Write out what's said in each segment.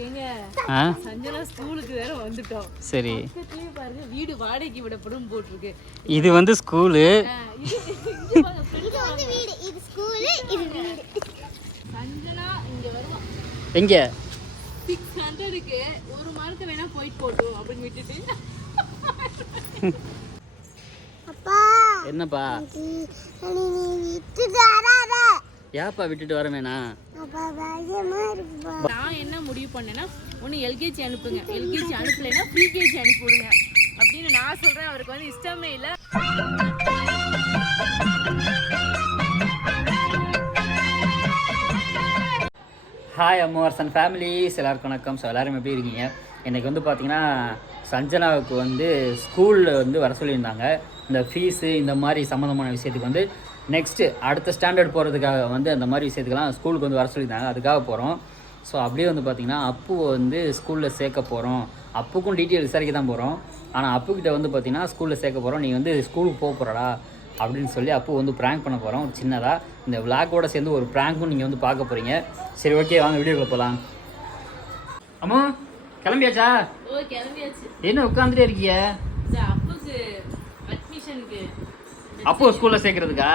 ஏங்க சஞ்சனா ஸ்கூலுக்கு வேற வந்துட்டோம். சரி பாருங்க வீடு வாடகைக்கு விடப்படும் போட்டிருக்கு. இது வந்து ஸ்கூலு. சஞ்சனா இங்க வருவான். எங்க 600க்கு ஒரு மார்க் வேணா போயிட்டு போட்டும் அப்படின்னு விட்டுட்டு. அப்பா என்னப்பா ஏப்பா விட்டுட்டு வர வேணா? நான் என்ன முடிவு பண்ணேன்னா ஒன்று எல்கேஜி அனுப்புங்க, எல்கேஜி அனுப்பலைன்னா ப்ரீகேஜி அனுப்பி விடுங்க அப்படின்னு நான் சொல்கிறேன். அவருக்கு வந்து இஷ்டமே இல்லை. ஹாய் அம்மோர்ஸ் அண்ட் ஃபேமிலிஸ், எல்லாருக்கும் வணக்கம். ஸோ எல்லோரும் எப்படி இருக்கீங்க? இன்றைக்கி வந்து பார்த்திங்கன்னா சஞ்சனாவுக்கு வந்து ஸ்கூலில் வந்து வர சொல்லியிருந்தாங்க. இந்த ஃபீஸு இந்த மாதிரி சம்மந்தமான விஷயத்துக்கு வந்து நெக்ஸ்ட்டு அடுத்த ஸ்டாண்டர்ட் போகிறதுக்காக வந்து அந்த மாதிரி விஷயத்துக்கெல்லாம் ஸ்கூலுக்கு வந்து வர சொல்லியிருந்தாங்க. அதுக்காக போகிறோம். ஸோ அப்படியே வந்து பார்த்திங்கன்னா அப்பு வந்து ஸ்கூலில் சேர்க்க போகிறோம். அப்புக்கும் டீட்டெயில் விசாரிக்க தான் போகிறோம். ஆனால் அப்புக்கிட்ட வந்து பார்த்திங்கன்னா ஸ்கூலில் சேர்க்க போகிறோம், நீ வந்து ஸ்கூலுக்கு போக போகிறடா அப்படின்னு சொல்லி அப்பு வந்து ப்ராங்க் பண்ண போகிறோம். ஒரு சின்னதாக இந்த விளாக்கோட சேர்ந்து ஒரு ப்ராங்க்கும் நீங்கள் வந்து பார்க்க போகிறீங்க. சரி ஓகே, வாங்க வீடியோக்குள்ள போகலாம். அம்மா கிளம்பியாச்சா? ஓ கிளம்பியாச்சு. என்ன உட்காந்துட்டே இருக்கீங்க? அப்புக்கு அட்மிஷனுக்கு அப்போ ஸ்கூலில் சேர்க்கறதுக்கா?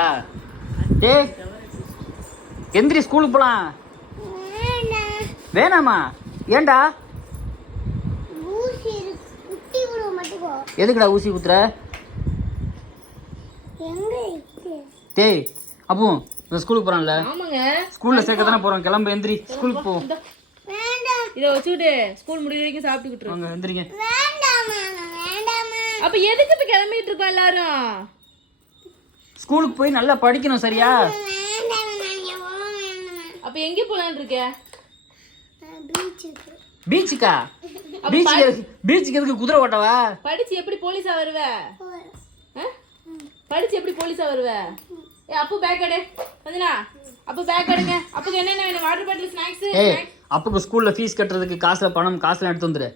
டேய் எந்திரி, ஸ்கூலுக்கு போகலாம். வேணாமா? ஏண்டா? எதுக்குடா ஊசி குத்துற? டேய் அப்போ இந்த ஸ்கூலுக்கு போகிறான்ல, ஸ்கூலில் சேர்க்க தானே போகிறோம். கிளம்பு, எந்திரி, ஸ்கூலுக்கு போ. இதை வச்சுக்கிட்டு ஸ்கூல் முடிய வரைக்கும் சாப்பிட்டுக்கிட்டு வாங்க எந்திரிங்க. அப்ப எதுக்கு இப்ப கிளம்பிட்டு இருக்கோம் எல்லாரும்? ஸ்கூலுக்கு போய் நல்லா படிக்கணும், சரியா? அப்ப எங்க போலான்னு இருக்க? பீச்சுக்கா? பீச்சுக்கு எதுக்கு குதிரை ஓட்டவா? படிச்சு எப்படி போலீஸா வருவ? படிச்சு எப்படி போலீஸா வருவ? ஏ அப்பு பேக் எடு. வந்துனா அப்பு பேக் எடுங்க. அப்புக்கு என்னென்ன வேணும்? Water bottle, snacks. ஏய் அப்புக்கு ஸ்கூல்ல ஃபீஸ் கட்டுறதுக்கு காசுல பணம் காசுல எடுத்து வந்துரு.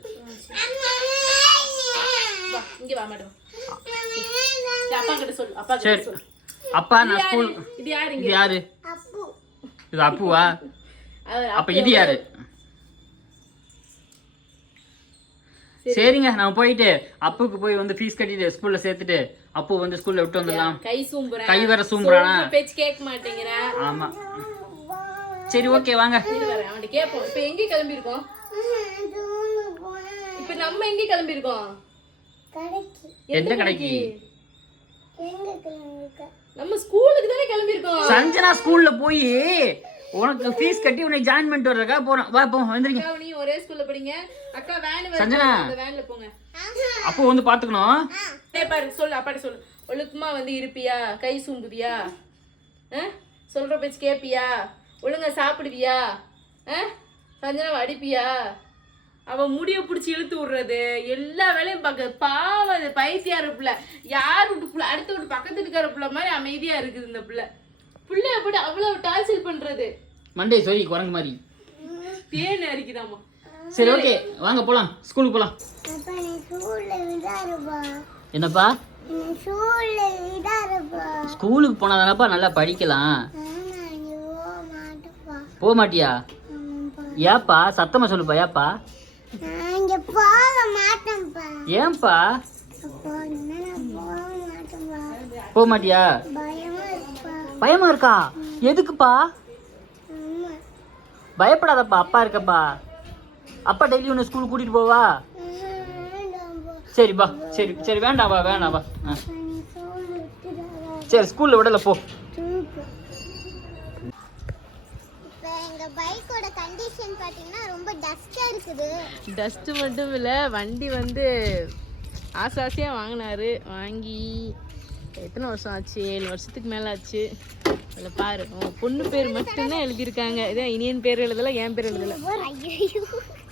இங்க வா மேடம். அப்பா கிட்ட சொல்லு. அப்பா கிட்ட சொல்லு. அப்பா நான் ஸ்கூல். இது யாரு? இது யாரு? அப்பு. இது அப்புவா? அப்ப இது யாரு? சரிங்க, நான் போயிட்டு அப்புக்கு போய் வந்து ஃபீஸ் கட்டிட்டு ஸ்கூல்ல சேர்த்துட்டு அப்பு வந்து ஸ்கூல்ல விட்டு வந்துடலாம். கை வர சூம்புறானா? பேச்சு கேட்க மாட்டேங்கற. ஆமா சரி ஓகே வாங்க. அவன் கேப்போம். இப்போ எங்க கிளம்பி இருக்கோம்? இப்போ நம்ம எங்க கிளம்பி இருக்கோம்? கடைக்கு. எந்த கடைக்கு? நம்ம ஸ்கூலுக்கு தானே கிளம்பி இருக்கோம். சஞ்சனா ஸ்கூல்ல போய் உனக்கு ஃபீஸ் கட்டி உன்னை ஜாயின் பண்ணிட்டு வரதுக்கா போறோம். வா போ, வந்துருங்க. அக்கா நீ ஒரே ஸ்கூல்ல படிங்க. அக்கா வேன் வருது, சஞ்சனா அந்த வேன்ல போங்க. அப்போ வந்து பாத்துக்கணும். டேய் பாரு, சொல்லு அப்பாட்ட சொல்லு. ஒழுக்கமா வந்து இருப்பியா? கை சூம்புவியா? சொல்ற பேச்சு கேப்பியா? ஒழுங்கா சாப்பிடுவியா? சஞ்சனாவை அடிப்பியா? அவன் முடிய பிடிச்சி இழுத்து விடுறது, எல்லா வேலையும் பார்க்க பாவம். அது பைத்தியாரு பிள்ளை. யார் விட்டு பிள்ளை? அடுத்த விட்டு பக்கத்து வீட்டுக்கார பிள்ளை மாதிரி அமைதியா இருக்குது இந்த பிள்ளை. பிள்ளைய போட்டு அவ்வளவு டார்ச்சர் பண்றது. மண்டே சொல்லி குரங்கு மாதிரி தேன் அரிக்குதாமா. சரி ஓகே வாங்க போலாம், ஸ்கூலுக்கு போலாம். என்னப்பா? ஸ்கூலுக்கு போனாதானப்பா நல்லா படிக்கலாம். போக மாட்டியா? ஏப்பா சத்தமா சொல்லுப்பா. ஏப்பா? ஏன்பா போக மாட்டியா? பயமா இருக்கா? எதுக்குப்பா? பயப்படாதப்பா, அப்பா இருக்கப்பா. அப்பா டெய்லி உன்னை ஸ்கூல் கூட்டிட்டு போவா? சரிப்பா. சரி சரி வேண்டாம் வா, வேணாம் வா. சரி ஸ்கூல்ல விடல போ. பைக்கோட கண்டிஷன் பாத்தீங்கன்னா ரொம்ப டஸ்டா இருக்குது. டஸ்ட் மட்டும் இல்ல, வண்டி வந்து ஆசாசியா வாங்கினாரு. வாங்கி எத்தனை வருஷம் ஆச்சு? 7 வருஷத்துக்கு மேல ஆச்சு. அதில் பாரு, பொண்ணு பேர் மட்டும்தான் எழுதியிருக்காங்க. இதே இனியன் பேர் எழுதல, என் பேர் எழுதல.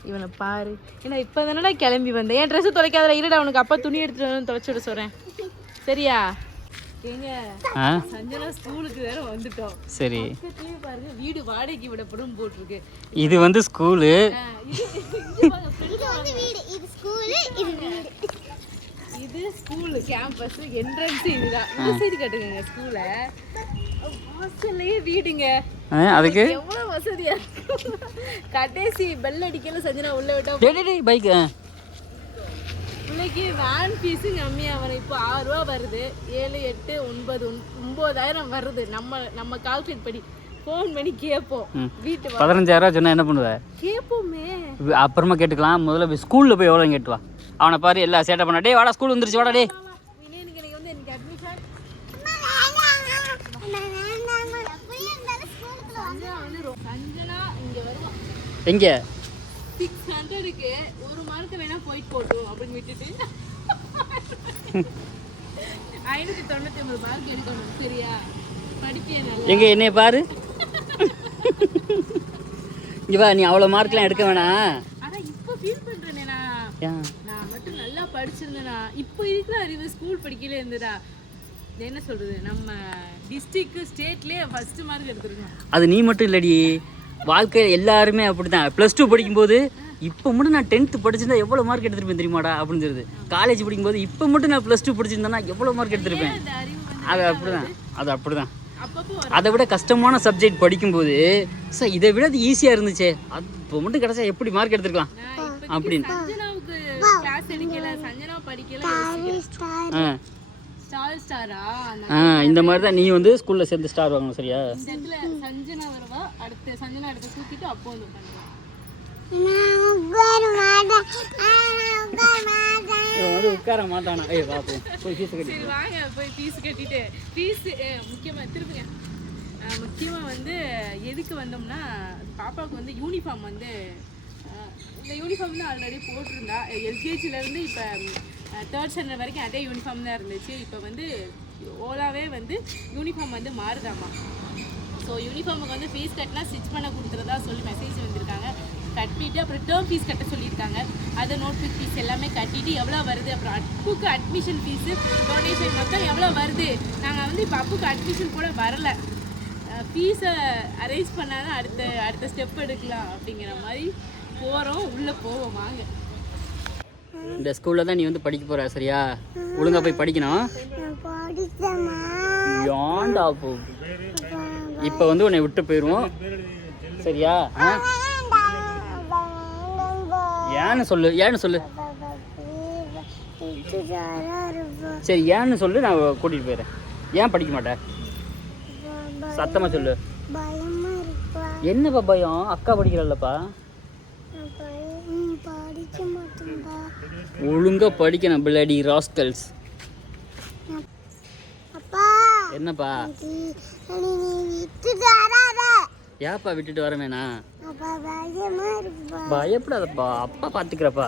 இவனை பாரு. ஏன்னா இப்போ தானடா கிளம்பி வந்தேன். என் ட்ரெஸ்ஸு துவைக்காத. இருடா, அவனுக்கு அப்பா துணி எடுத்துட்டு வந்து துவைச்சு விட சொல்றேன், சரியா? ஏங்க சஞ்சனா ஸ்கூலுக்கு வேற வந்துட்டோம். சரி பாருங்க வீடு வாடகைக்கு விடப்படும் போட்டிருக்கு. இது வந்து ஸ்கூலு. இது ஸ்கூல் கேம்பஸ் என்ட்ரன்ஸ். இதுதான் இந்த சைடு கட்டுங்க ஸ்கூலை. ஹாஸ்டல்லையே வீடுங்க. அதுக்கு எவ்வளோ வசதியா இருக்கு. கடைசி பெல் அடிக்கல சஞ்சனா உள்ள விட்டா டேய் பைக்கு பிள்ளைக்கு வேன் ஃபீஸு கம்மியாக வரும். இப்போ 6 ரூபா வருது. 7 8 9 9,000 வருது. நம்ம கால்குலேட் பண்ணி ஃபோன் பண்ணி கேட்போம். வீட்டு 15,000 சொன்னா என்ன பண்ணுவ? கேட்போமே. அப்புறமா கேட்டுக்கலாம். முதல்ல போய் ஸ்கூலில் போய் எவ்வளோ கேட்டு வா. அவனை பாரு எல்லாம் சேட்டை பண்ண. டே வாடா ஸ்கூல் வந்துருச்சு வாடா டே. எனக்கு வந்து எனக்கு அட்மிஷன் சஞ்சனா இங்கே வருவான். எங்கே 600க்கு ஒரு மார்க்கு வேணா போயிட்டு போட்டும் அப்படின்னு விட்டுட்டு 599 மார்க் எடுக்கணும். சரியா? படிப்பியா நல்லா? எங்க என்னைய பாரு. இங்க வா, நீ அவ்வளோ மார்க்லாம் எடுக்க வேணாம். ஆனா இப்போ ஃபீல் பண்றேனே நான் மட்டும் நல்லா படிச்சிருந்தேனா இப்போ இருக்கிற அறிவு ஸ்கூல் படிக்கல இருந்ததா என்ன சொல்றது நம்ம டிஸ்ட்ரிக்ட் ஸ்டேட்லயே ஃபர்ஸ்ட் மார்க் எடுத்துருக்கோம். அது நீ மட்டும் இல்லடி, வாழ்க்கை எல்லாருமே அப்படிதான். +2 படிக்கும்போது இப்போ மட்டும் நான் 10th படிச்சிருந்தா எவ்வளோ மார்க் எடுத்துருப்பேன் தெரியுமாடா அப்படின்னு சொல்லுது. காலேஜ் படிக்கும்போது இப்போ மட்டும் நான் +2 படிச்சிருந்தேன்னா எவ்வளோ மார்க் எடுத்துருப்பேன். அந்த அறிவு அது அப்படிதான். அப்பப்போ அதை விட கஷ்டமான சப்ஜெக்ட் படிக்கும்போது சார் இதை விட அது ஈஸியாக இருந்துச்சு, அது இப்போ மட்டும் கிடச்சா எப்படி மார்க் எடுத்துருக்கலாம் அப்படின்னு. சஞ்சனாவுக்கு கிளாஸ் எடுக்கல, சஞ்சனா படிக்கல. ஸ்டாரா இந்த மாதிரி தான் நீ வந்து ஸ்கூலில் சேர்ந்து ஸ்டார் வாங்கணும். சரியா? இந்த இடத்துல சஞ்சனா வருவா, அடுத்து சஞ்சனா அடுத்து தூக்கிட்டு அப்போ வந்து பண்ணுவா. இவன் வந்து உட்கார மாட்டானா? பார்ப்போம். போய் ஃபீஸ் கட்டி. சரி வாங்க போய் ஃபீஸ் கட்டிட்டு ஃபீஸ் முக்கியமாக திருப்புங்க. முக்கியமாக வந்து எதுக்கு வந்தோம்னா பாப்பாவுக்கு வந்து யூனிஃபார்ம் வந்து இந்த யூனிஃபார்ம் தான் ஆல்ரெடி போட்டிருந்தா. எல்கேஜிலேருந்து இப்போ 3rd ஸ்டாண்டர்ட் வரைக்கும் அதே யூனிஃபார்ம் தான் இருந்துச்சு. இப்போ வந்து ஓலாவே வந்து யூனிஃபார்ம் வந்து மாறுதாமா. ஸோ யூனிஃபார்முக்கு வந்து ஃபீஸ் கட்டினா ஸ்டிச் பண்ண கொடுத்துறதா சொல்லி மெசேஜ் வந்திருக்காங்க. கட்டிட்டு அப்புறம் டேர்ம் ஃபீஸ் கட்ட சொல்லியிருக்காங்க. அதை நோட்புக் ஃபீஸ் எல்லாமே கட்டிட்டு எவ்வளோ வருது, அப்புறம் அப்புக்கு அட்மிஷன் ஃபீஸு டொனேஷன் மொத்தம் எவ்வளோ வருது. நாங்கள் வந்து இப்போ அப்புக்கு அட்மிஷன் கூட வரலை, ஃபீஸை அரேஞ்ச் பண்ணால் தான் அடுத்த ஸ்டெப் எடுக்கலாம் அப்படிங்கிற மாதிரி போகிறோம். உள்ளே போவோம் வாங்க. இந்த ஸ்கூலில் தான் நீ வந்து படிக்க போகிற. சரியா? ஒழுங்காக போய் படிக்கணும். ஏன்டா போ, இப்போ வந்து உன்னை விட்டு போயிடுவோம். சரியா? ஏன்னு சொல்லு. சரி ஏன்னு சொல்லு, நான் கூட்டிகிட்டு போயிடுறேன். ஏன் படிக்க மாட்டேன்? சத்தமாக சொல்லு. என்னப்பா பயம்? அக்கா படிக்கிறல்லப்பா. ஒழுங்கா படிக்கணும். Bloody rascals. என்னப்பா? ஏப்பா விட்டுட்டு வரமேனா? பயப்படாதப்பா, அப்பா பார்த்துக்கிறப்பா.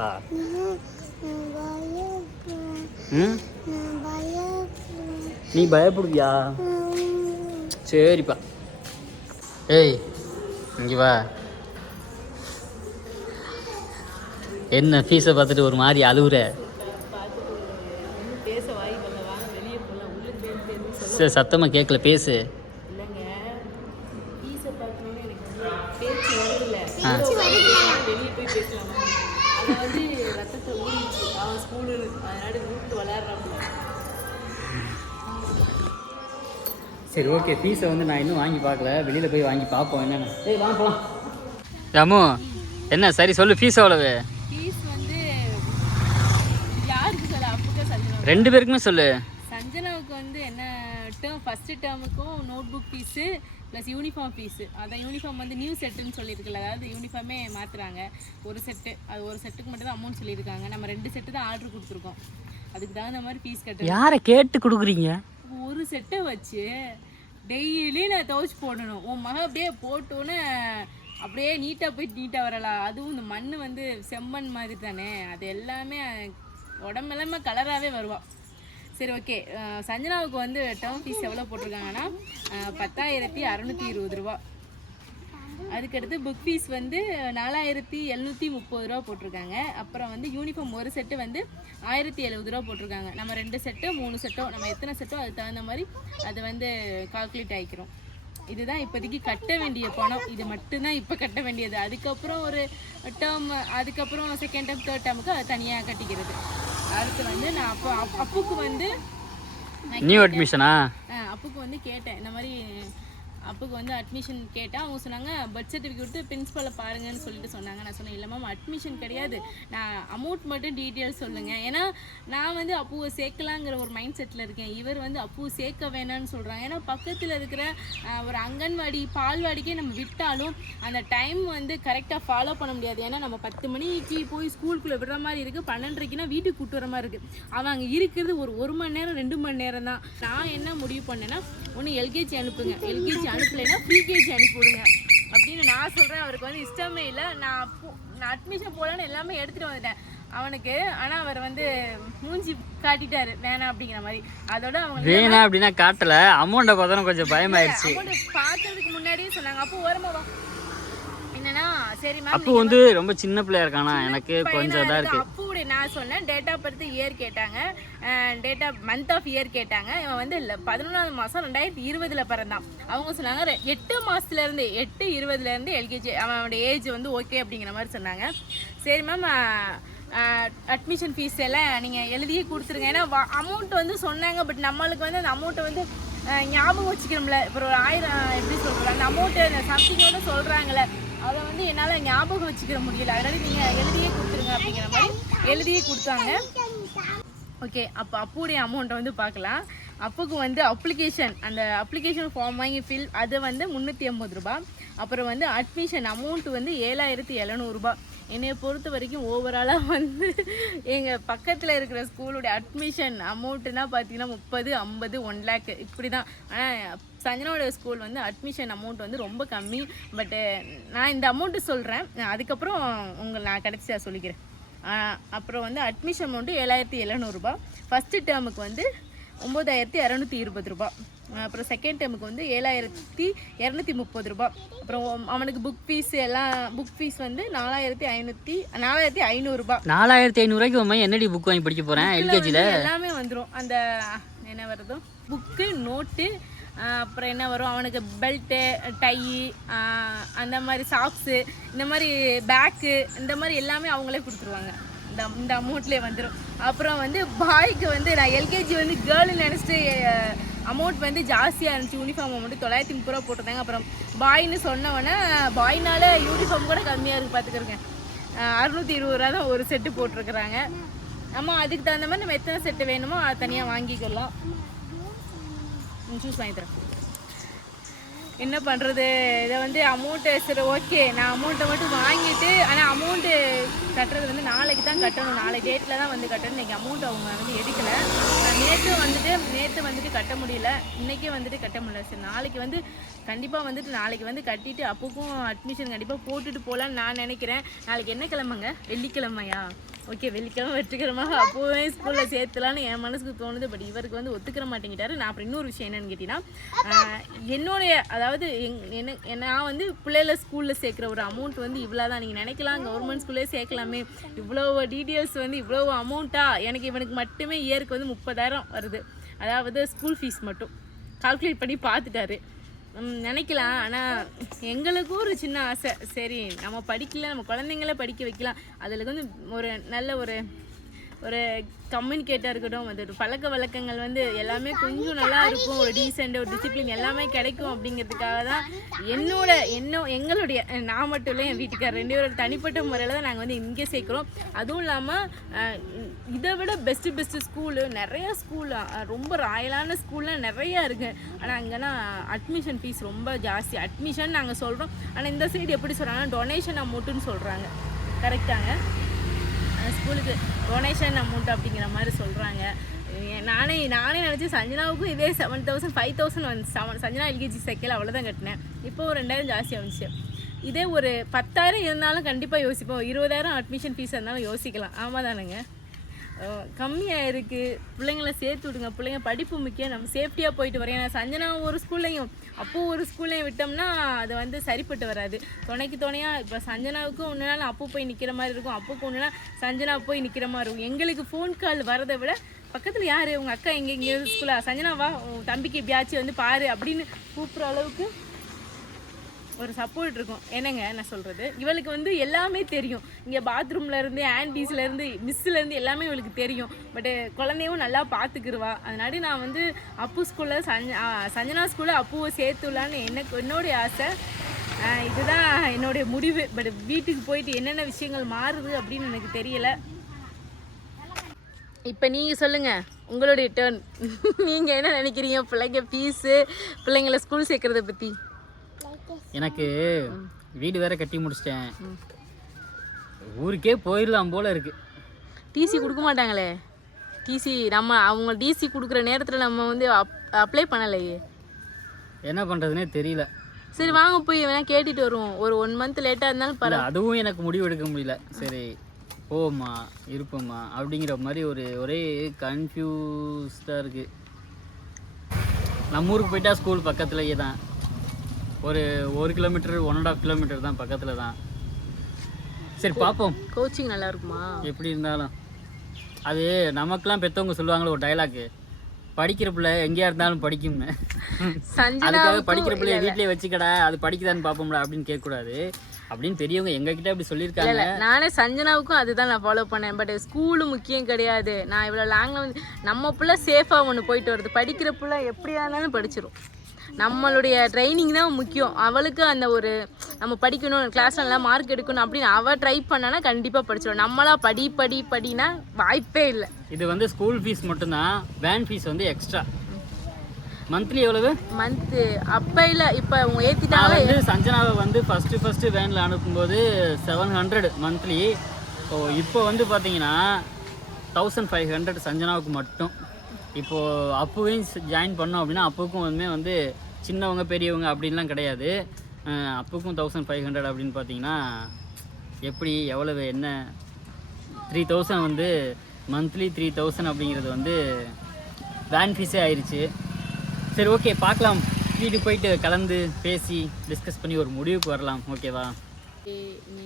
நீ பயப்படுவியா? சரிப்பா. ஏய் இங்கே வா. என்ன ஃபீஸை பார்த்துட்டு ஒரு மாதிரி அழுகுற? சரி சத்தமாக கேட்கல, பேசு. சரி ஓகே, ஃபீஸை வந்து நான் இன்னும் வாங்கி பார்க்கல, வெளியில் போய் வாங்கி பார்ப்போம் என்னென்னு. ஏய் வாங்க போகலாம். ராமு என்ன சரி சொல்லு, ஃபீஸ் எவ்வளவு? ஃபீஸ் வந்து யாருக்கு சொல்ல? அப்புக்கு சஞ்சனா 2 பேருக்குமே சொல்லு. சஞ்சனாவுக்கு வந்து என்ன ஃபஸ்ட்டு டேர்முக்கும் notebook fees plus uniform fees. அதான் யூனிஃபார்ம் வந்து நியூ செட்டுன்னு சொல்லியிருக்கல, அதாவது யூனிஃபார்மே மாற்றுறாங்க. ஒரு செட்டு, அது ஒரு செட்டுக்கு மட்டும் தான் அமௌண்ட் சொல்லியிருக்காங்க. நம்ம 2 செட்டு தான் ஆர்டர் கொடுத்துருக்கோம். அதுக்கு தகுந்த மாதிரி ஃபீஸ் கட்டணும். யாரை கேட்டு கொடுக்குறீங்க? ஒரு செட்டை வச்சு டெய்லி நான் துவைச்சி போடணும். உன் மக அப்படியே போட்டோன்னே அப்படியே நீட்டாக போயிட்டு நீட்டாக வரலாம். அதுவும் இந்த மண் வந்து செம்மண் மாதிரி தானே, அது எல்லாமே உடம்பெல்லாமே கலராகவே வருவாள். சரி ஓகே, சஞ்சனாவுக்கு வந்து டேர்ம் ஃபீஸ் எவ்வளோ போட்டிருக்காங்கன்னா 10,620 ரூபா. அதுக்கடுத்து புக் ஃபீஸ் வந்து 4,730 ரூபா போட்டிருக்காங்க. அப்புறம் வந்து யூனிஃபார்ம் ஒரு செட்டு வந்து 1,070 ரூபா போட்டிருக்காங்க. நம்ம 2 செட்டோ 3 செட்டோ நம்ம எத்தனை செட்டோ அதுக்கு தகுந்த மாதிரி அது வந்து கால்குலேட் ஆகிக்கிறோம். இதுதான் இப்போதைக்கு கட்ட வேண்டிய பணம். இது மட்டும்தான் இப்போ கட்ட வேண்டியது. அதுக்கப்புறம் ஒரு டேர்ம், அதுக்கப்புறம் செகண்ட் டேர்ம் தேர்ட் டேர்முக்கு அது தனியாக கட்டிக்கிறது. அடுத்து வந்து நான் அப்புக்கு வந்து நியூ அட்மிஷனா? அப்புக்கு வந்து கேட்டேன், இந்த மாதிரி அப்புக்கு வந்து அட்மிஷன் கேட்டால் அவங்க சொன்னாங்க பர்த் சர்டிஃபிகேட் கொடுத்து பிரின்ஸ்பலை பாருங்கன்னு சொல்லிட்டு சொன்னாங்க. நான் சொன்னேன் இல்லை மேம் அட்மிஷன் கிடையாது, நான் அமௌண்ட் மட்டும் டீட்டெயில்ஸ் சொல்லுங்கள். ஏன்னா நான் வந்து அப்புவை சேர்க்கலாங்கிற ஒரு மைண்ட் செட்டில் இருக்கேன். இவர் வந்து அப்புவை சேர்க்க வேணான்னு சொல்கிறாங்க. ஏன்னா பக்கத்தில் இருக்கிற ஒரு அங்கன்வாடி பால்வாடிக்கே நம்ம விட்டாலும் அந்த டைம் வந்து கரெக்டாக ஃபாலோ பண்ண முடியாது. ஏன்னா நம்ம 10 மணிக்கு போய் ஸ்கூலுக்குள்ளே விடுற மாதிரி இருக்குது, 12:30க்குனா வீட்டுக்கு கூட்டு வர மாதிரி இருக்குது. அவன் அங்கே இருக்கிறது ஒரு 1 மணி நேரம் 2 மணி நேரம் தான். நான் என்ன முடிவு பண்ணேன்னா ஒன்று எல்கேஜி அனுப்புங்க, எல்கேஜி அனுப்பலைன்னா ப்ரீகேஜி அனுப்பிவிடுங்க அப்படின்னு நான் சொல்கிறேன். அவருக்கு வந்து இஷ்டமே இல்லை. நான் அட்மிஷன் போகலான்னு எல்லாமே எடுத்துகிட்டு வந்துட்டேன் அவனுக்கு. ஆனால் அவர் வந்து மூஞ்சி காட்டிட்டாரு வேணாம் அப்படிங்கிற மாதிரி. அதோட அவங்க வேணாம் அப்படின்னா காட்டல, அமௌண்ட்டை பார்த்தா கொஞ்சம் பயமாயிடுச்சு. அமௌண்ட் பார்க்கறதுக்கு முன்னாடியே சொன்னாங்க அப்போ ஓரமா என்னன்னா சரி மேம் அப்போ வந்து ரொம்ப சின்ன பிள்ளையா இருக்கானா, எனக்கு கொஞ்சம் தான் இருக்கு. அப்போடைய நான் சொன்னேன் டேட் ஆஃப் பர்த் இயர் கேட்டாங்க, date of month of year கேட்டாங்க. இவன் வந்து 11ஆவது மாதம் 2020 பிறந்தான். அவங்க சொன்னாங்க 8 மாதத்துலேருந்து 8/20 எல்கேஜி அவனுடைய ஏஜ் வந்து ஓகே அப்படிங்கிற மாதிரி சொன்னாங்க. சரி மேம் அட்மிஷன் ஃபீஸ் எல்லாம் நீங்கள் எழுதியே கொடுத்துருங்க. ஏன்னா அமௌண்ட் வந்து சொன்னாங்க, பட் நம்மளுக்கு வந்து அந்த அமௌண்ட்டை வந்து ஞாபகம் வச்சுக்கிறோம்ல. இப்போ ஒரு 1000 எப்படி சொல்கிறாங்க அந்த அமௌண்ட்டு சம்திங்கோட சொல்கிறாங்களே, அதை வந்து என்னால் ஞாபகம் வச்சுக்கிற முடியல. அதனால நீங்கள் எழுதியே கொடுத்துருங்க அப்படிங்கிற மாதிரி எழுதியே கொடுத்தாங்க. ஓகே, அப்போ அப்புடைய அமௌண்ட்டை வந்து பார்க்கலாம். அப்புக்கு வந்து அந்த அப்ளிகேஷன் ஃபார்ம் வாங்கி ஃபில் அது வந்து 380 ரூபா. அப்புறம் வந்து அட்மிஷன் அமௌண்ட்டு வந்து 7700 ரூபா. என்னை பொறுத்த வரைக்கும் ஓவராலாக வந்து எங்கள் பக்கத்தில் இருக்கிற ஸ்கூலுடைய அட்மிஷன் அமௌண்ட்டுனா பார்த்தீங்கன்னா 30, 50, 1 lakh இப்படி தான். ஆனால் சஞ்சனாவோட ஸ்கூல் வந்து அட்மிஷன் அமௌண்ட் வந்து ரொம்ப கம்மி. பட்டு நான் இந்த அமௌண்ட்டு சொல்கிறேன், அதுக்கப்புறம் நான் கடைசியாக சொல்லிக்கிறேன். அப்புறம் வந்து அட்மிஷன் அமௌண்ட்டு 7700 ரூபா. ஃபஸ்ட்டு டேர்முக்கு வந்து 9220 ரூபா. அப்புறம் செகண்ட் டேர்முக்கு வந்து 7230 ரூபா. அப்புறம் அவனுக்கு புக் ஃபீஸ் வந்து 4500 ரூபா. 4500 ரூபாய்க்கு என்னடி புக் வாங்கி படிக்க போகிறேன் எல்கேஜியில்? எல்லாமே வந்துடும். அந்த என்ன வருதோ புக்கு நோட்டு, அப்புறம் என்ன வரும் அவனுக்கு பெல்ட்டு டை அந்த மாதிரி சாக்ஸு இந்த மாதிரி பேக்கு இந்த மாதிரி எல்லாமே அவங்களே கொடுத்துருவாங்க. இந்த அமௌண்ட்லேயே வந்துடும். அப்புறம் வந்து பாய்க்கு வந்து நான் எல்கேஜி வந்து கேர்ள்னு நினச்சிட்டு அமௌண்ட் வந்து ஜாஸ்தியாக இருந்துச்சு. யூனிஃபார்ம் அமௌண்ட்டு 930 ரூபா போட்டிருந்தாங்க. அப்புறம் பாய்னு சொன்னவொன்னே பாய்னால யூனிஃபார்ம் கூட கம்மியாக இருக்குது பார்த்துக்கிறேங்க. 620 ரூபா தான் ஒரு செட்டு போட்டிருக்குறாங்க. நம்ம அதுக்கு தகுந்த மாதிரி நம்ம எத்தனை செட்டு வேணுமோ அதை தனியாக வாங்கிக்கலாம். ஜூஸ் வாங்கி தரேன். என்ன பண்ணுறது, இதை வந்து அமௌண்ட்டு சரி ஓகே நான் அமௌண்ட்டை மட்டும் வாங்கிட்டு, ஆனால் அமௌண்ட்டு கட்டுறது வந்து நாளைக்கு தான் கட்டணும், நாளைக்கு டேட்டில் தான் வந்து கட்டணும். இன்றைக்கி அமௌண்ட் அவங்க வந்து எடுக்கலை. நேற்று வந்துட்டு கட்ட முடியல, இன்றைக்கே வந்துட்டு கட்ட முடியல. சரி நாளைக்கு வந்து கட்டிட்டு அப்புக்கும் அட்மிஷன் கண்டிப்பாக போட்டுட்டு போகலான்னு நான் நினைக்கிறேன். நாளைக்கு என்ன கிழமைங்க? வெள்ளிக்கிழமையா? ஓகே, வெள்ளிக்கிழமை வெற்றிக்கிழமாக அப்போவே ஸ்கூலில் சேர்த்துலான்னு என் மனசுக்கு தோணுது. பட் இவருக்கு வந்து ஒத்துக்கிற மாட்டேங்கிட்டாரு. நான் அப்புறம் இன்னொரு விஷயம் என்னன்னு கேட்டிங்கன்னா, என்னுடைய அதாவது நான் வந்து பிள்ளைகளை ஸ்கூலில் சேர்க்குற ஒரு அமௌண்ட் வந்து இவ்வளோ தான். நீங்கள் நினைக்கலாம் கவர்மெண்ட் ஸ்கூல்லே சேர்க்கலாமே, இவ்வளோ டீட்டெயில்ஸ் வந்து இவ்வளோ அமௌண்ட்டாக. இவனுக்கு மட்டுமே இயருக்கு வந்து 30,000 வருது. அதாவது ஸ்கூல் ஃபீஸ் மட்டும் கால்குலேட் பண்ணி பார்த்துட்டாரு. நினைக்கலாம். ஆனால் எங்களுக்கும் ஒரு சின்ன ஆசை, சரி நம்ம படிக்கல, நம்ம குழந்தைங்கள படிக்க வைக்கலாம். அதில் வந்து ஒரு நல்ல ஒரு கம்யூனிகேட்டாக இருக்கட்டும், அது ஒரு பழக்க வழக்கங்கள் வந்து எல்லாமே கொஞ்சம் நல்லா இருக்கும், ஒரு டீசெண்ட் ஒரு டிசிப்ளின் எல்லாமே கிடைக்கும் அப்படிங்கிறதுக்காக தான் எங்களுடைய நான் மட்டும் இல்லை, என் வீட்டுக்கார் 2 பேரோட தனிப்பட்ட முறையில் தான் நாங்கள் வந்து இங்கே சேர்க்குறோம். அதுவும் இல்லாமல் இதை விட பெஸ்ட்டு ஸ்கூலு நிறைய ஸ்கூல், ரொம்ப ராயலான ஸ்கூல்லாம் நிறையா இருக்குது. ஆனால் அங்கேனா அட்மிஷன் ஃபீஸ் ரொம்ப ஜாஸ்தி. அட்மிஷன் நாங்கள் சொல்கிறோம், ஆனால் இந்த சைடு எப்படி சொல்கிறாங்கன்னா டொனேஷன் அமௌண்ட்டுன்னு சொல்கிறாங்க. கரெக்டாங்க, ஸ்கூலுக்கு டொனேஷன் அமௌண்ட் அப்படிங்கிற மாதிரி சொல்கிறாங்க. நானே நினச்சேன் சஞ்சனாவுக்கும் இதே 7,000 5,000 வந்து சஞ்சனா எல்கேஜி சேர்க்கல அவ்வளோதான் கட்டினேன். இப்போ ஒரு 2,000 ஜாஸ்தி ஆகிடுச்சு. இதே ஒரு 10,000 இருந்தாலும் கண்டிப்பாக யோசிப்போம். 20,000 அட்மிஷன் ஃபீஸ் இருந்தாலும் யோசிக்கலாம். ஆமாம் தானுங்க, கம்மியாக இருக்குது. பிள்ளைங்களை சேர்த்து விடுங்க, பிள்ளைங்க படிப்பு முக்கியம், நம்ம சேஃப்டியாக போயிட்டு வரேன். ஏன்னா சஞ்சனா ஒரு ஸ்கூல்லையும் அப்போது ஒரு ஸ்கூல்லையும் விட்டோம்னா அது வந்து சரிப்பட்டு வராது. துணையாக இப்போ சஞ்சனாவுக்கும் ஒன்று நாள் அப்போ போய் நிற்கிற மாதிரி இருக்கும், அப்போக்கு ஒன்று நாள் சஞ்சனா போய் நிற்கிற மாதிரி இருக்கும். எங்களுக்கு ஃபோன் கால் வரதை விட பக்கத்தில் யார் உங்கள் அக்கா எங்கே ஸ்கூலா, சஞ்சனா வா உன் தம்பிக்கு எப்படியாச்சும் வந்து பாரு அப்படின்னு கூப்பிட்ற அளவுக்கு ஒரு சப்போர்ட் இருக்கும். என்னங்க நான் சொல்கிறது, இவளுக்கு வந்து எல்லாமே தெரியும். இங்கே பாத்ரூம்லேருந்து ஆன்டிஸ்லேருந்து மிஸ்ஸுலேருந்து எல்லாமே இவளுக்கு தெரியும். பட்டு குழந்தையும் நல்லா பார்த்துக்கிருவா. அதனால நான் வந்து அப்பு ஸ்கூலில் சஞ்சனா ஸ்கூலில் அப்புவை சேர்த்துலான்னு என்னுடைய ஆசை. இதுதான் என்னுடைய முடிவு. பட் வீட்டுக்கு போயிட்டு என்னென்ன விஷயங்கள் மாறுது அப்படின்னு எனக்கு தெரியலை. இப்போ நீங்கள் சொல்லுங்கள், உங்களுடைய டேர்ன். நீங்கள் என்ன நினைக்கிறீங்க பிள்ளைங்க ஃபீஸு, பிள்ளைங்களை ஸ்கூல் சேர்க்குறத பற்றி? எனக்கு வீடு வேற கட்டி முடிச்சிட்டேன், ஊருக்கே போயிடலாம் போல இருக்கு. டிசி கொடுக்க மாட்டாங்களே. டிசி நம்ம அவங்க டிசி கொடுக்குற நேரத்தில் நம்ம வந்து அப்ளை பண்ணலையே. என்ன பண்ணுறதுனே தெரியல. சரி வாங்க போய் வேணால் கேட்டுட்டு வருவோம். ஒரு 1 மந்த் லேட்டாக இருந்தாலும் பரவாயில்ல. அதுவும் எனக்கு முடிவு எடுக்க முடியல. சரி போமா இருப்போமா அப்படிங்கிற மாதிரி ஒரே கன்ஃபியூஸ்டாக இருக்குது. நம்ம ஊருக்கு போயிட்டா ஸ்கூல் பக்கத்துலேயே தான், ஒரு 1 கிலோமீட்டர் 1.5 கிலோமீட்டர் தான், பக்கத்தில் தான். சரி பார்ப்போம். கோச்சிங் நல்லா இருக்குமா? எப்படி இருந்தாலும் அது நமக்கெல்லாம் பெற்றவங்க சொல்லுவாங்களே ஒரு டைலாக்கு, படிக்கிற பிள்ளை எங்கேயா இருந்தாலும் படிக்கும்னு. அதுக்காக படிக்கிற பிள்ளைய வீட்லயே வச்சுக்கடா, அது படிக்குதான்னு பார்ப்போம்ல அப்படின்னு கேட்கக்கூடாது அப்படின்னு பெரியவங்க எங்ககிட்ட அப்படி சொல்லியிருக்காங்க. நானே சஞ்சனாவுக்கும் அதுதான் நான் ஃபாலோ பண்ணேன். பட் ஸ்கூலு முக்கியம் கிடையாது. நான் இவ்வளோ லாங்கில் வந்து நம்ம பிள்ளை சேஃபாக ஒன்று போயிட்டு வருது. படிக்கிற பிள்ளை எப்படியா இருந்தாலும் படிச்சிடும். நம்மளுடைய ட்ரைனிங் தான் முக்கியம். அவளுக்கு அந்த ஒரு நம்ம படிக்கணும், கிளாஸ்ல நல்லா மார்க் எடுக்கணும் அப்படின்னு அவள் ட்ரை பண்ணானா கண்டிப்பாக படிச்சிடும். நம்மளா படினா வாய்ப்பே இல்லை. இது வந்து ஸ்கூல் ஃபீஸ் மட்டும்தான். வேன் ஃபீஸ் வந்து எக்ஸ்ட்ரா. மந்த்லி எவ்வளவு? மந்த்து அப்போ இல்லை, இப்போ அவங்க ஏற்றிட்டாங்க. வந்து சஞ்சனாவை வந்து ஃபஸ்ட்டு வேனில் அனுப்பும்போது 700 மந்த்லி. ஸோ இப்போ வந்து பார்த்தீங்கன்னா 1500 சஞ்சனாவுக்கு மட்டும். இப்போது அப்புவையும் ஜாயின் பண்ணோம் அப்படின்னா அப்புக்கும் வந்து சின்னவங்க பெரியவங்க அப்படின்லாம் கிடையாது. அப்புக்கும் 1500 அப்படின்னு பார்த்தீங்கன்னா எப்படி எவ்வளவு என்ன 3000 வந்து மந்த்லி 3000 அப்படிங்கிறது வந்து வேன் ஃபீஸே ஆயிடுச்சு. சரி ஓகே பார்க்கலாம், வீட்டுக்கு போயிட்டு கலந்து பேசி டிஸ்கஸ் பண்ணி ஒரு முடிவுக்கு வரலாம். ஓகேவா? நீ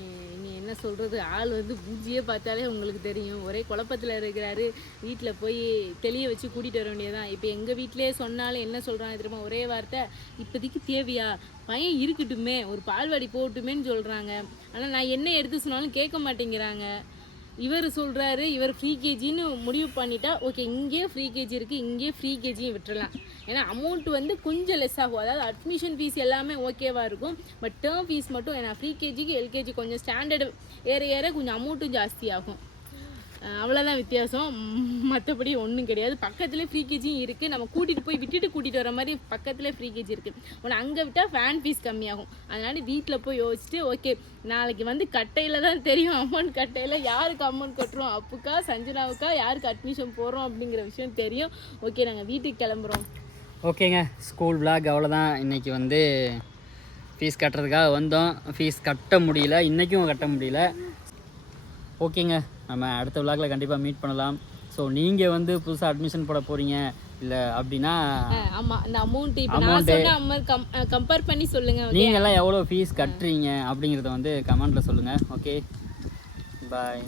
என்ன சொல்கிறது, ஆள் வந்து பூஜியே பார்த்தாலே உங்களுக்கு தெரியும், ஒரே குழப்பத்தில் இருக்கிறாரு. வீட்டில் போய் தெளிய வச்சு கூட்டிகிட்டு வர வேண்டியதான். இப்போ எங்கள் வீட்டிலே சொன்னாலும் என்ன சொல்கிறாங்க தெரியுமா, ஒரே வார்த்தை, இப்போதைக்கு தேவையா, பையன் இருக்கட்டுமே, ஒரு பால்வாடி போகட்டுமேன்னு சொல்கிறாங்க. ஆனால் நான் என்ன எடுத்து சொன்னாலும் கேட்க மாட்டேங்கிறாங்க. இவர் சொல்கிறாரு, இவர் ஃப்ரீ கேஜின்னு முடிவு பண்ணிட்டா ஓகே, இங்கேயே ஃப்ரீ கேஜி இருக்குது, இங்கேயே ஃப்ரீ கேஜியும் விட்டுறலாம். ஏன்னா அமௌண்ட் வந்து கொஞ்சம் லெஸ் ஆகும். அதாவது அட்மிஷன் ஃபீஸ் எல்லாமே ஓகேவாக இருக்கும். பட் டேர்ம் ஃபீஸ் மட்டும், ஏன்னா ஃப்ரீ கேஜிக்கு எல்கேஜி கொஞ்சம் ஸ்டாண்டர்டு ஏற கொஞ்சம் அமௌண்ட்டும் ஜாஸ்தி ஆகும். அவ்வளோதான் வித்தியாசம், மற்றபடி ஒன்றும் கிடையாது. பக்கத்துலேயே ஃப்ரீ கேஜியும் இருக்குது. நம்ம கூட்டிகிட்டு போய் விட்டுட்டு கூட்டிகிட்டு வர மாதிரி பக்கத்துலேயே ஃப்ரீ கேஜி இருக்குது. உன்னை அங்கே விட்டால் ஃபேன் ஃபீஸ் கம்மியாகும். அதனால் வீட்டில் போய் யோசிச்சுட்டு ஓகே, நாளைக்கு வந்து கட்டையில் தான் தெரியும் அமௌண்ட். கட்டையில் யாருக்கு அமௌண்ட் கட்டுறோம், அப்புக்கா சஞ்சனாவுக்கா, யாருக்கு அட்மிஷன் போடுறோம் அப்படிங்கிற விஷயம் தெரியும். ஓகே நாங்கள் வீட்டுக்கு கிளம்புறோம். ஓகேங்க, ஸ்கூல் விளாக் அவ்வளோதான். இன்றைக்கி வந்து ஃபீஸ் கட்டுறதுக்காக வந்தோம். ஃபீஸ் கட்ட முடியல, இன்றைக்கும் கட்ட முடியல. ஓகேங்க, நம்ம அடுத்த விளாகில் கண்டிப்பாக மீட் பண்ணலாம். ஸோ நீங்கள் வந்து புதுசாக அட்மிஷன் போட போகிறீங்க இல்லை அப்படின்னா, ஆமாம், இந்த அமௌண்ட் இப்போ நான் சொன்ன அமௌண்ட் கம்பேர் பண்ணி சொல்லுங்கள். நீங்கள்லாம் எவ்வளோ ஃபீஸ் கட்டுறீங்க அப்படிங்கிறத வந்து கமெண்ட்டில் சொல்லுங்கள். ஓகே, பாய்.